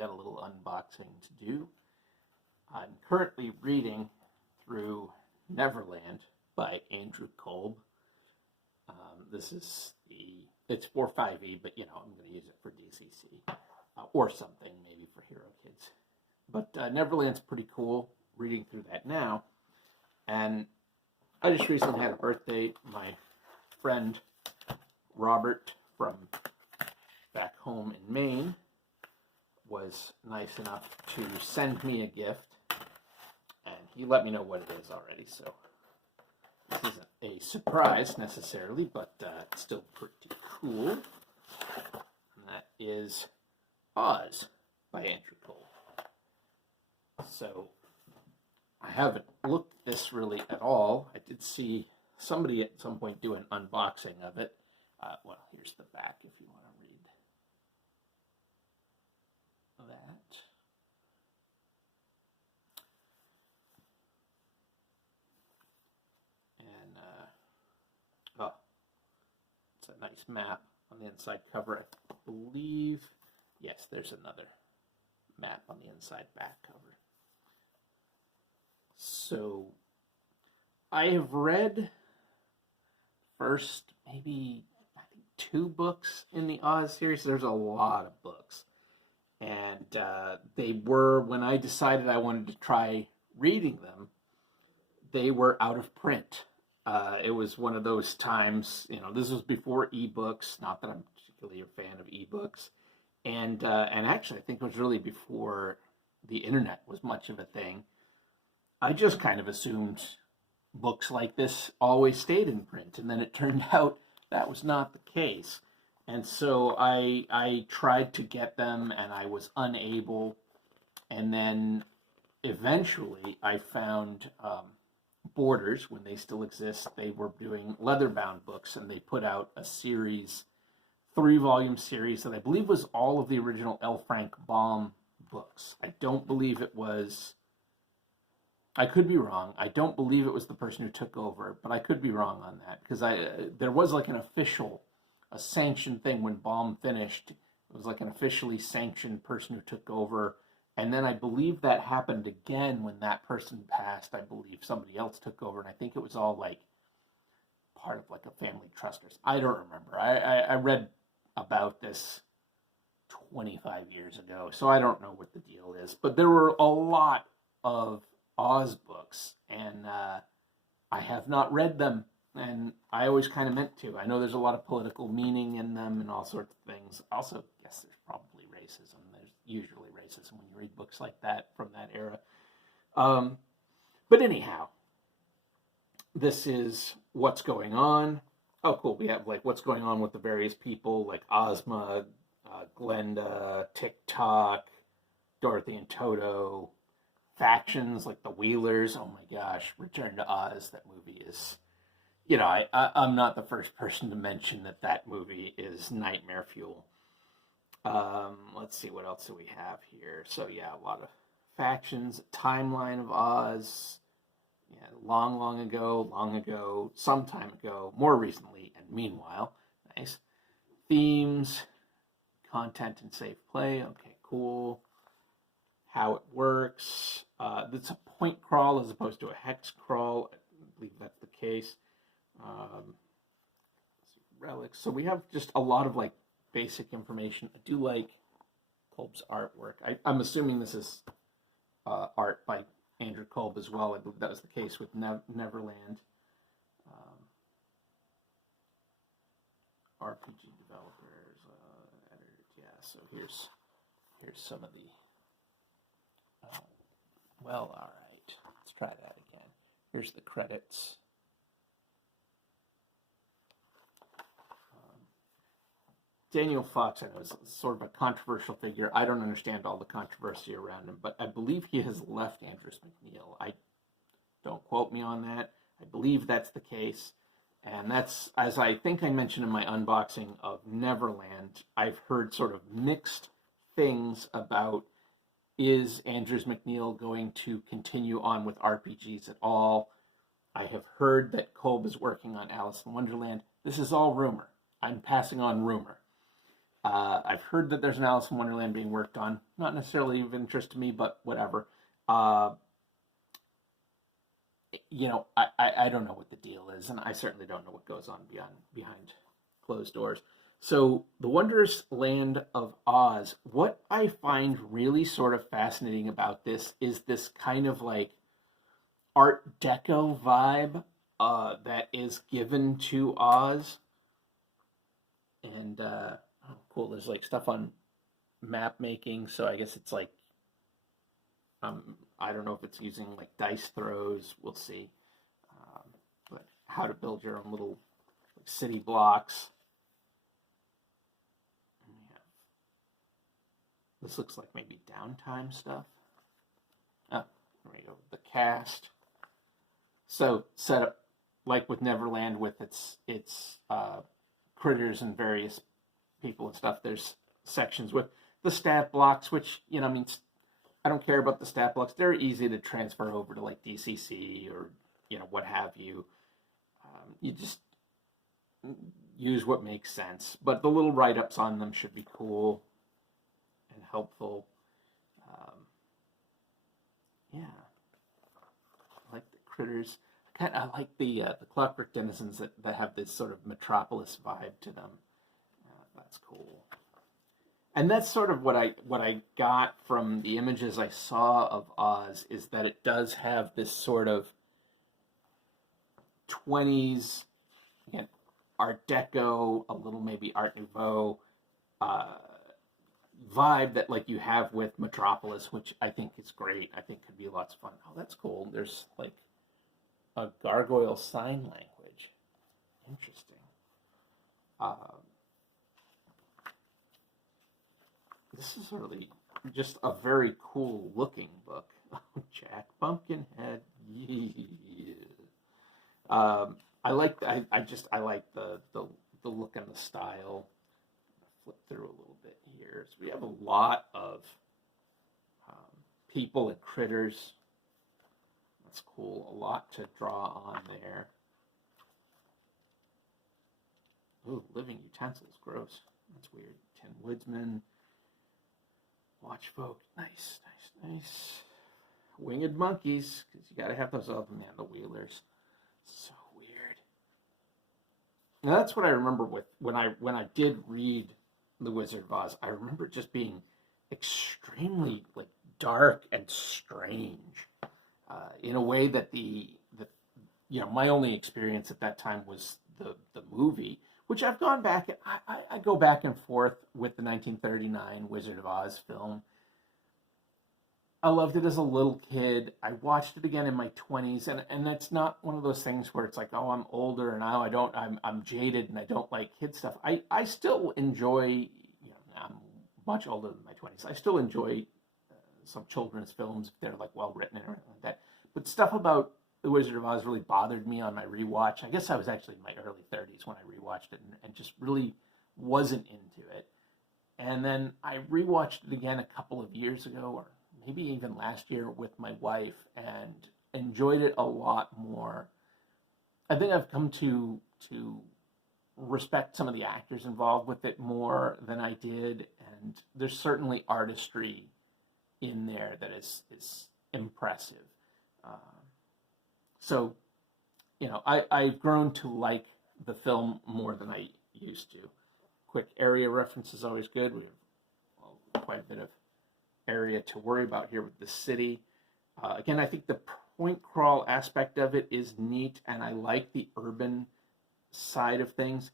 got a little unboxing to do. I'm currently reading through Neverland by Andrew Kolb. It's for 5e, but I'm going to use it for DCC or something, maybe for Hero Kids. But Neverland's pretty cool, reading through that now. And I just recently had a birthday. My friend Robert from back home in Maine was nice enough to send me a gift, and he let me know what it is already, so this isn't a surprise necessarily, but it's still pretty cool. And that is Oz by Andrew Kolb. So I haven't looked at this really at all. I did see somebody at some point do an unboxing of it. Well, here's the back if you want to read that. And, it's a nice map on the inside cover, I believe. Yes, there's another map on the inside back cover. So, I have read first maybe 2 books in the Oz series. There's a lot of books. And they were, when I decided I wanted to try reading them, they were out of print. It was one of those times, this was before ebooks, not that I'm particularly a fan of ebooks. And actually, I think it was really before the internet was much of a thing. I just kind of assumed books like this always stayed in print, and then it turned out that was not the case. And so I tried to get them, and I was unable. And then eventually I found Borders, when they still exist. They were doing leather-bound books, and they put out a series, 3-volume series, that I believe was all of the original L. Frank Baum books. I don't believe it was... I could be wrong. I don't believe it was the person who took over, but I could be wrong on that, because there was like a sanctioned thing when Baum finished. It was like an officially sanctioned person who took over, and then I believe that happened again when that person passed. I believe somebody else took over, and I think it was all like part of like a family trust. I don't remember. I read about this 25 years ago, so I don't know what the deal is, but there were a lot of Oz books, and I have not read them, and I always kind of meant to. I know there's a lot of political meaning in them and all sorts of things. Also, I guess there's probably racism. There's usually racism when you read books like that from that era. But anyhow, this is what's going on. Oh, cool. We have like what's going on with the various people, like Ozma, Glenda, Tick-Tock, Dorothy and Toto, factions like the Wheelers. Oh my gosh, Return to Oz, that movie is, I'm not the first person to mention that movie is nightmare fuel. Let's see, what else do we have here? So yeah, a lot of factions, timeline of Oz, long ago, some time ago, more recently, and meanwhile, nice. Themes, content and safe play, okay, cool. How it works. It's a point crawl as opposed to a hex crawl. I believe that's the case. Relics. So we have just a lot of like basic information. I do like Kolb's artwork. I'm assuming this is art by Andrew Kolb as well. I believe that was the case with Neverland. RPG developers, editors. Yeah. So here's some of the. Well, all right. Let's try that again. Here's the credits. Daniel Fox, I know, is sort of a controversial figure. I don't understand all the controversy around him, but I believe he has left Andrew McNeil. Don't quote me on that. I believe that's the case. And that's, as I think I mentioned in my unboxing of Neverland, I've heard sort of mixed things about, is Andrew McNeil going to continue on with RPGs at all? I have heard that Kolb is working on Alice in Wonderland. This is all rumor. I'm passing on rumor. I've heard that there's an Alice in Wonderland being worked on. Not necessarily of interest to me, but whatever. Uh, I don't know what the deal is, and I certainly don't know what goes on behind closed doors. So, The Wondrous Land of Oz, what I find really sort of fascinating about this is this kind of like Art Deco vibe that is given to Oz. And, oh, cool, there's like stuff on map making, so I guess it's like, I don't know if it's using like dice throws, we'll see. Um, but how to build your own little like, city blocks. This looks like maybe downtime stuff. Oh, there we go. The cast. So set up like with Neverland with its critters and various people and stuff. There's sections with the stat blocks, which I mean, I don't care about the stat blocks. They're easy to transfer over to like DCC or what have you. You just use what makes sense. But the little write-ups on them should be cool and helpful. Yeah, I like the critters. I like the Clockwork Denizens that have this sort of metropolis vibe to them. That's cool. And that's sort of what I got from the images I saw of Oz, is that it does have this sort of 20s, again, Art Deco, a little maybe Art Nouveau vibe that like you have with Metropolis, which I think is great. I think could be lots of fun. Oh, that's cool. There's like a gargoyle sign language. Interesting. This is really just a very cool looking book. Jack Pumpkinhead. Yeah. I like I like the look and the style. Flip through a little bit here. So we have a lot of people and critters. That's cool. A lot to draw on there. Ooh, living utensils. Gross. That's weird. Tin Woodsman. Watch folk. Nice, nice, nice. Winged monkeys, because you got to have those. Oh, man, the wheelers. So weird. Now that's what I remember with when I did read The Wizard of Oz. I remember it just being extremely like dark and strange, in a way that my only experience at that time was the movie, which I've gone back and I go back and forth with the 1939 Wizard of Oz film. I loved it as a little kid. I watched it again in my 20s, and that's not one of those things where it's like, oh, I'm older and now I'm jaded and I don't like kid stuff. I still enjoy, I'm much older than my 20s. I still enjoy some children's films if they're like well written and everything like that. But stuff about The Wizard of Oz really bothered me on my rewatch. I guess I was actually in my early 30s when I rewatched it and just really wasn't into it. And then I rewatched it again a couple of years ago, or maybe even last year with my wife, and enjoyed it a lot more. I think I've come to respect some of the actors involved with it more than I did, and there's certainly artistry in there that is impressive. So, I've grown to like the film more than I used to. Quick area reference is always good. We have quite a bit of area to worry about here with the city. Again, I think the point crawl aspect of it is neat, and I like the urban side of things.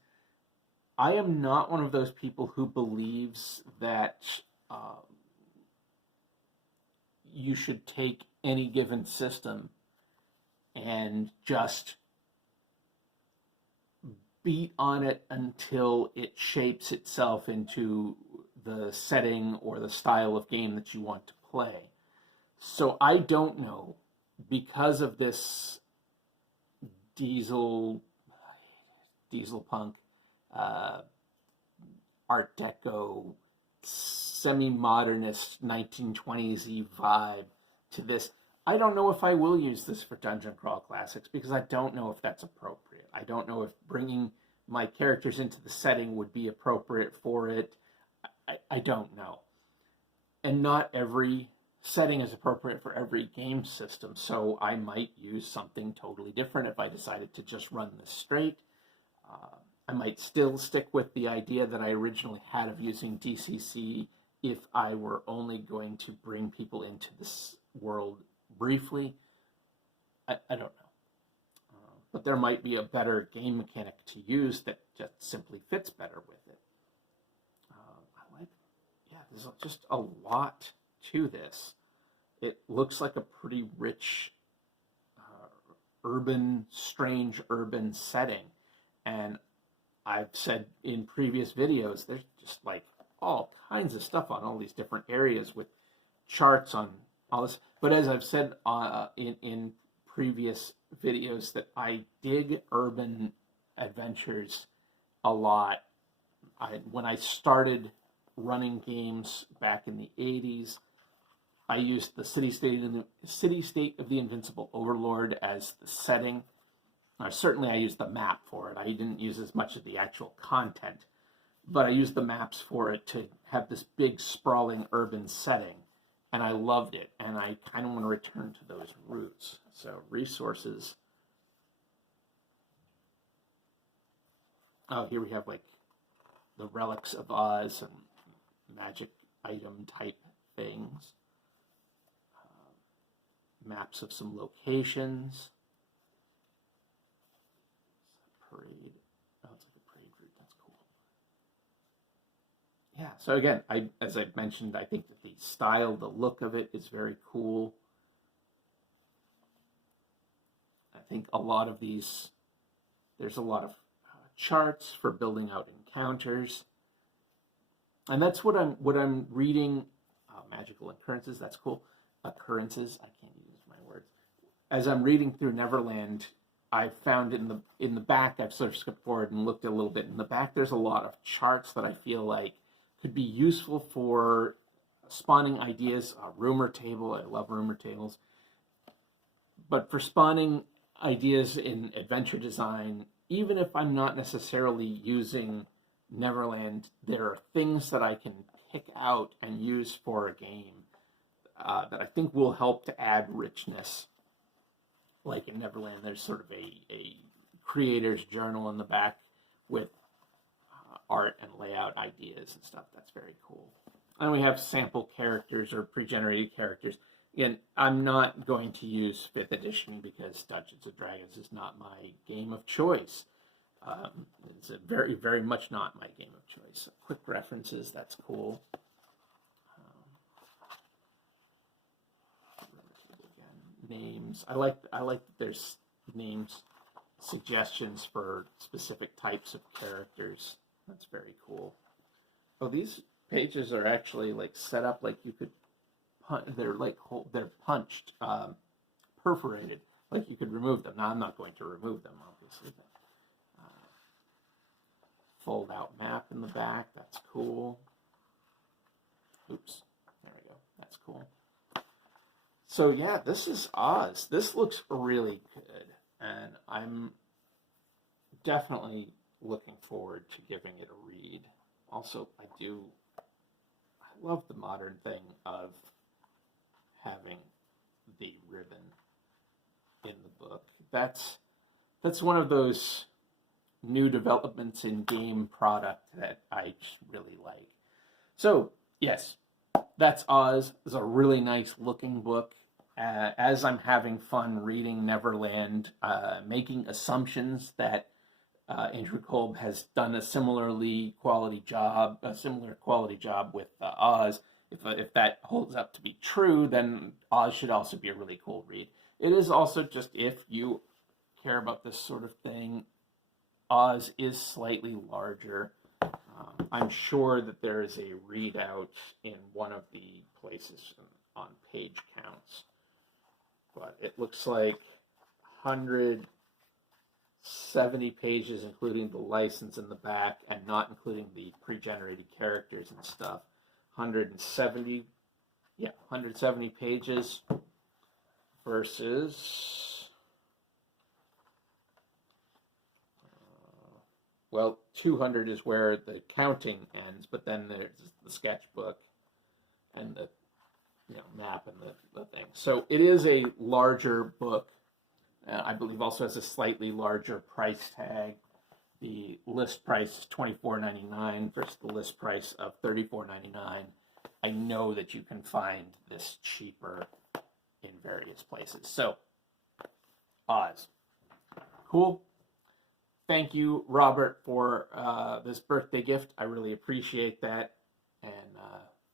I am not one of those people who believes that you should take any given system and just beat on it until it shapes itself into the setting or the style of game that you want to play. So I don't know, because of this diesel punk, Art Deco, semi-modernist 1920s-y vibe to this. I don't know if I will use this for Dungeon Crawl Classics, because I don't know if that's appropriate. I don't know if bringing my characters into the setting would be appropriate for it. I don't know. And not every setting is appropriate for every game system, so I might use something totally different if I decided to just run this straight. I might still stick with the idea that I originally had of using DCC if I were only going to bring people into this world briefly. I don't know. But there might be a better game mechanic to use that just simply fits better with it. There's just a lot to this. It looks like a pretty rich, strange urban setting. And I've said in previous videos, there's just like all kinds of stuff on all these different areas with charts on all this. But as I've said in previous videos, that I dig urban adventures a lot. When I started running games back in the 80s, I used the city-state of the Invincible Overlord as the setting. Certainly I used the map for it. I didn't use as much of the actual content, but I used the maps for it to have this big, sprawling urban setting, and I loved it, and I kind of want to return to those roots. So, resources. Oh, here we have, like, the relics of Oz and magic item type things. Maps of some locations. Parade. Oh, it's like a parade route. That's cool. Yeah, so again, as I've mentioned, I think that the style, the look of it is very cool. I think a lot of these, there's a lot of charts for building out encounters. And that's what I'm reading. Magical occurrences, that's cool. Occurrences, I can't use my words. As I'm reading through Neverland, I found in the back, I've sort of skipped forward and looked a little bit. In the back, there's a lot of charts that I feel like could be useful for spawning ideas. A rumor table, I love rumor tables. But for spawning ideas in adventure design, even if I'm not necessarily using Neverland, there are things that I can pick out and use for a game that I think will help to add richness. Like in Neverland, there's sort of a creator's journal in the back with art and layout ideas and stuff. That's very cool. And we have sample characters or pre-generated characters. Again, I'm not going to use 5th edition because Dungeons & Dragons is not my game of choice. It's a very, very much not my game of choice. So quick references, that's cool. Names. I like that there's names, suggestions for specific types of characters. That's very cool. Oh, these pages are actually like set up like you could they're punched, perforated, like you could remove them. Now I'm not going to remove them, obviously. But, fold out map in the back. That's cool. Oops. There we go. That's cool. So yeah, this is Oz. This looks really good, and I'm definitely looking forward to giving it a read. Also, I love the modern thing of having the ribbon in the book. That's one of those new developments in game product that I just really like. So, yes, that's Oz. It's a really nice looking book. As I'm having fun reading Neverland, making assumptions that Andrew Kolb has done a similar quality job with Oz. If that holds up to be true, then Oz should also be a really cool read. It is also just, if you care about this sort of thing, Oz is slightly larger. I'm sure that there is a readout in one of the places on page counts. But it looks like 170 pages, including the license in the back, and not including the pre-generated characters and stuff. 170 pages versus well, 200 is where the counting ends, but then there's the sketchbook and the map and the thing. So it is a larger book. I believe also has a slightly larger price tag. The list price is $24.99 versus the list price of $34.99. I know that you can find this cheaper in various places. So, Oz. Cool. Thank you, Robert, for this birthday gift. I really appreciate that. And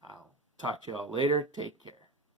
I'll talk to you all later. Take care.